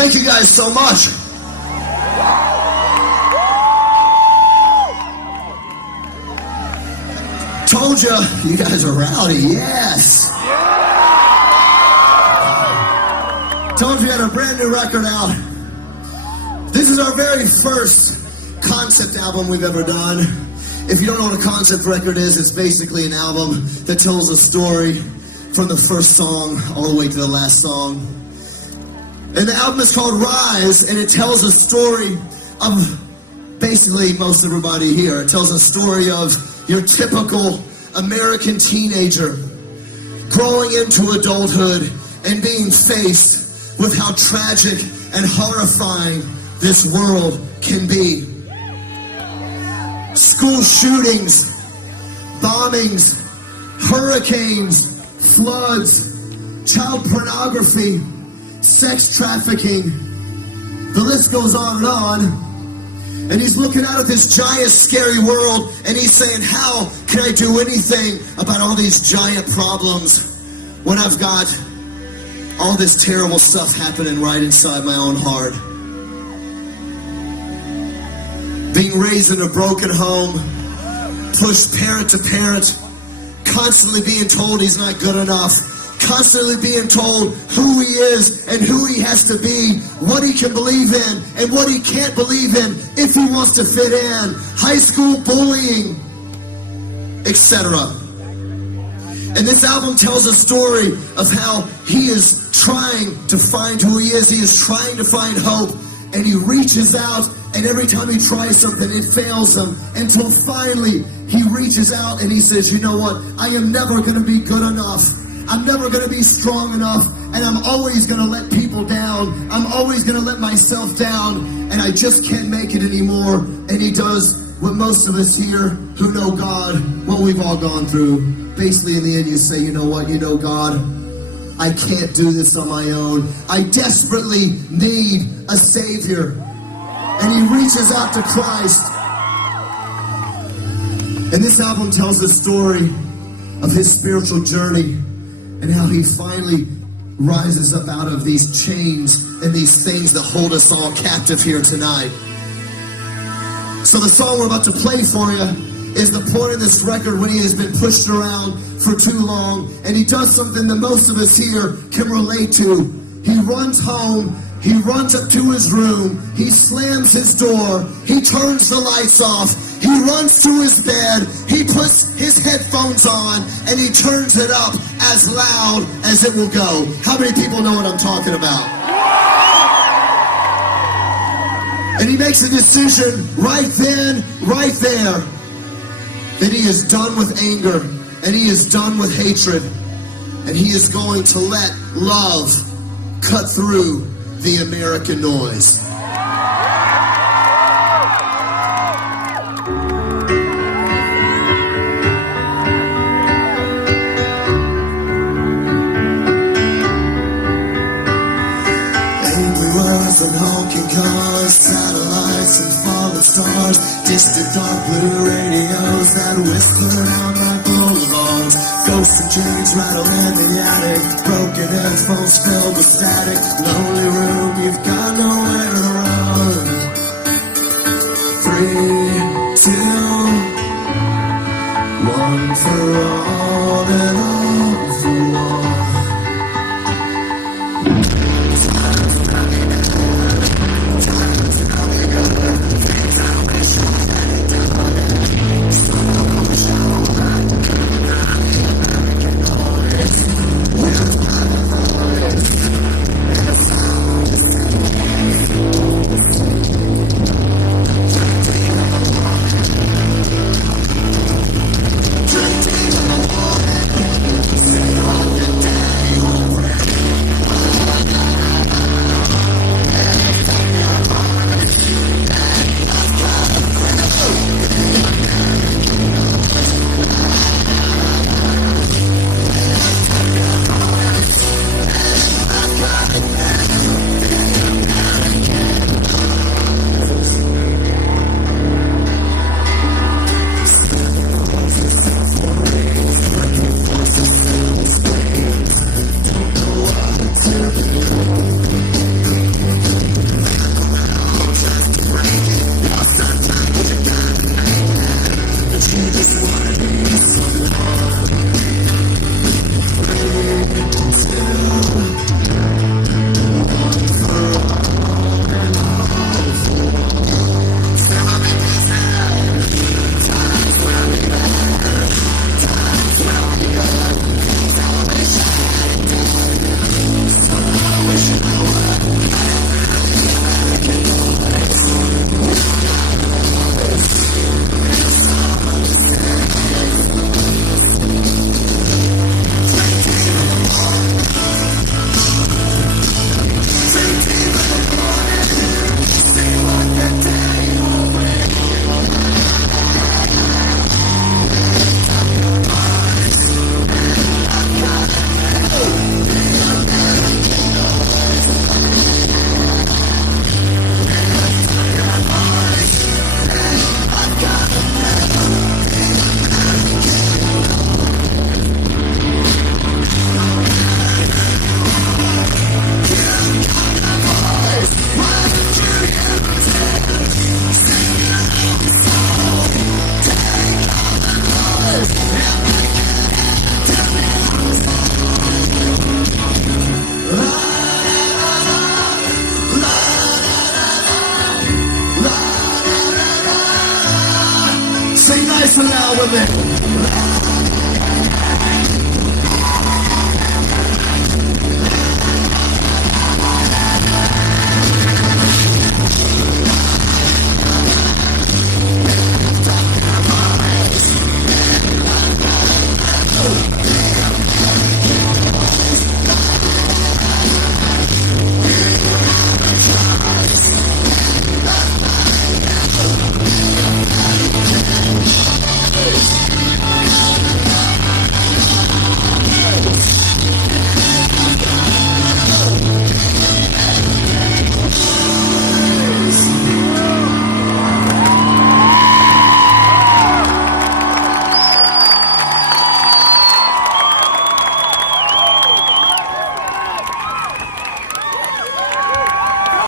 Thank you guys so much. Told you guys are rowdy, yes. Told you we had a brand new record out. This is our very first concept album we've ever done. If you don't know what a concept record is, it's basically an album that tells a story from the first song all the way to the last song. And the album is called Rise, and it tells a story of basically most everybody here. It tells a story of your typical American teenager growing into adulthood and being faced with how tragic and horrifying this world can be. School shootings, bombings, hurricanes, floods, child pornography, sex trafficking, the list goes on and on. And he's looking out at this giant, scary world, and he's saying, how can I do anything about all these giant problems when I've got all this terrible stuff happening right inside my own heart? Being raised in a broken home, pushed parent to parent, constantly being told he's not good enough, constantly being told who he is and who he has to be, what he can believe in and what he can't believe in if he wants to fit in, high school bullying, etc. And this album tells a story of how he is trying to find who he is. He is trying to find hope, and he reaches out, and every time he tries something, it fails him, until finally he reaches out and he says, you know what, I am never going to be good enough. I'm never going to be strong enough, and I'm always going to let people down. I'm always going to let myself down, and I just can't make it anymore. And he does what most of us here who know God, what we've all gone through. Basically, in the end, you say, you know what, you know, God, I can't do this on my own. I desperately need a Savior. And he reaches out to Christ. And this album tells the story of his spiritual journey and how he finally rises up out of these chains and these things that hold us all captive here tonight. So the song we're about to play for you is the point in this record when he has been pushed around for too long, and he does something that most of us here can relate to. He runs home, he runs up to his room, he slams his door, he turns the lights off, he runs to his bed, he puts his headphones on, and he turns it up as loud as it will go. How many people know what I'm talking about? And he makes a decision right then, right there, that he is done with anger, and he is done with hatred, and he is going to let love cut through the American noise. Angry words and honking cars, satellites and falling stars, distant dark blue radios that whisper down my boulevards, ghosts and dreams rattle in the attic, broken headphones filled with static, lonely room, you've got nowhere to run. 3, 2, 1 for all and all for one. dance around with me.